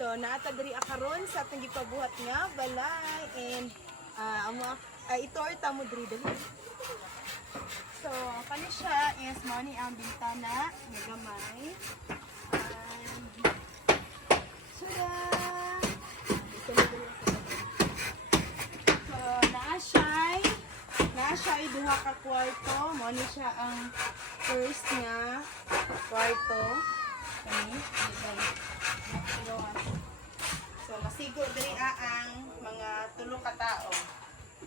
So naata diri karon sa atong gipabuhat nga balay and itorta mo diri dali. So kani siya is mao ni ang bintana nga gamay. Tada! So naa siya duha ka kwarto, mao ni siya ang first nga kwarto. Kani, so masigo diri ang mga tulo ka tao.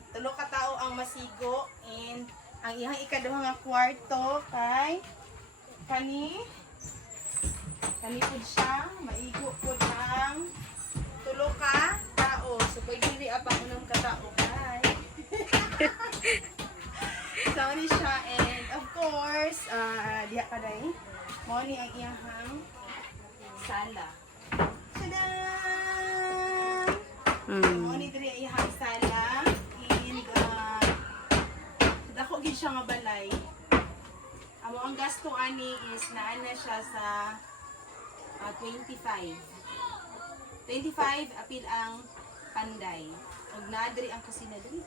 Tulo ka tao ang masigo and ang iyang ikaduha nga kwarto kay kani pud siya maigo pud ang tulo ka tao. So pwede diri apang unang ka tao kay. So ni siya and of course diha ka dai mo ni ang iyang sala. Tada! Mo ni diri iyang sala and dako gid siya nga balay. Amo ang gasto ani is naa na siya sa 25 apil ang panday. Ug naa diri ang kusina diri.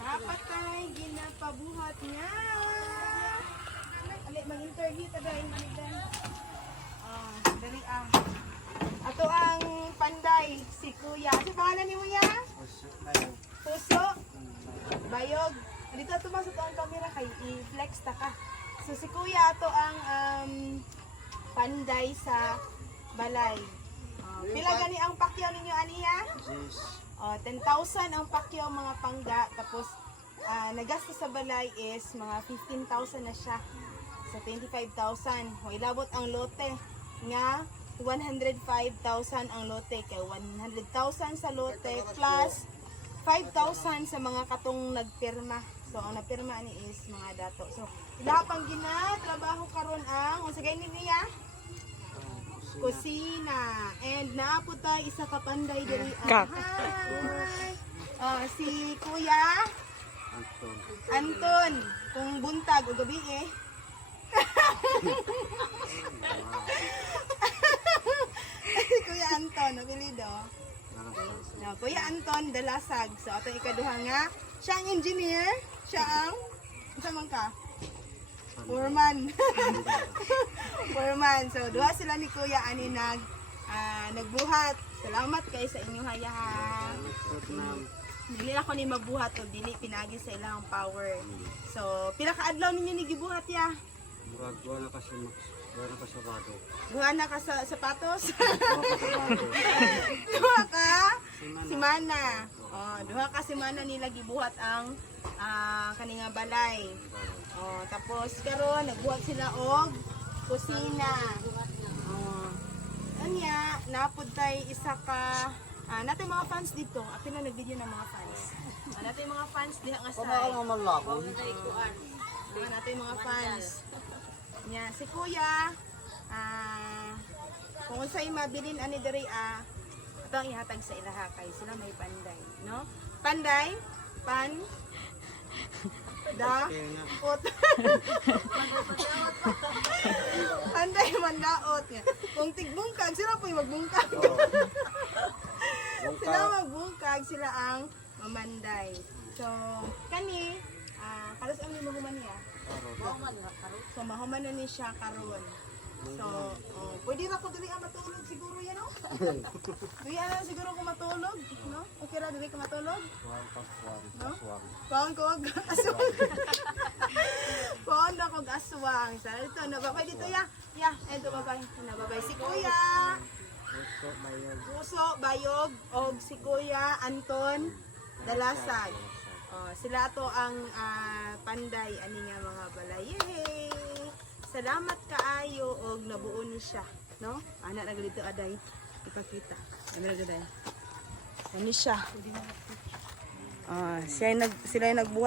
Napatay ginapabuhat niya. Ali mag-interview ta dai manidan. Dali ang ato ang panday si Kuya. Si pangalan ni Kuya? Puso. Bayog. Dito ato ba sa tuang camera kay i-flex ta ka. So si Kuya ato ang panday sa balay. Pila gani ang pakyaw ninyo aniya? 10,000 ang pakyaw mga pangga. Tapos nagasto sa balay is mga 15,000 na siya. So 25,000. Ilabot ang lote nga 105,000 ang lote. Kaya 100,000 sa lote plus 5,000 sa mga katong nagpirma. So ang nagpirma ni is mga dato. So ila pang trabaho karon ang unsa gay niya? Kusina. And naapot tayo isa ka panday diri. Hi! Si Kuya Anton. Kung buntag o gabi si Kuya Anton, apelido. No, Kuya Anton Dalasag. So atong ikaduha nga, siya ang engineer, siya ang unsa man ka? Foreman. Foreman. So duha sila ni Kuya ani nagbuhat. Salamat kay sa inyo hayaha. Dili ako ni mabuhat o dili pinagi sa ilang power. So pila ka adlaw ninyo ni gibuhat ya? Duha na ka sapato. Duha na ka sa sapatos. Duha ka simana. Duha ka simana nila gibuhat ang kaninga balay. Tapos karon nagbuhat sila og kusina. Anya napud tay isa ka natin mga fans dito. Apil na nag-video ng mga fans. Natin mga fans diha nga sa. Natin mga fans. Nya si Kuya kung unsay mabilin ani diri ato ang ihatag sa ilaha kay sila may panday, no? Panday, ut. Panday mandaot nga. Kung tigbungkag sila po'y magbungkag. Sila magbungkag, sila ang mamanday. So kani kalos ang mahuman niya. So mahuman na ni siya karon. So pwede ra ko dili matulog siguro yan, no? Dili na siguro ko matulog, no? Okay ra dili ko matulog? No? Kuan ko og aswang. Kuan na ko og aswang. Sa ito na babay dito ya. Ya, ito babay. Na babay si Kuya. Puso, Bayog, og si Kuya Anton Dalasag. Sila to ang panday ani nga mga balay. Yay! Salamat kaayo og nabuo ni siya, no? Ana na dito aday ipakita. Ano gaday? Ani siya. Sila nagbuhat.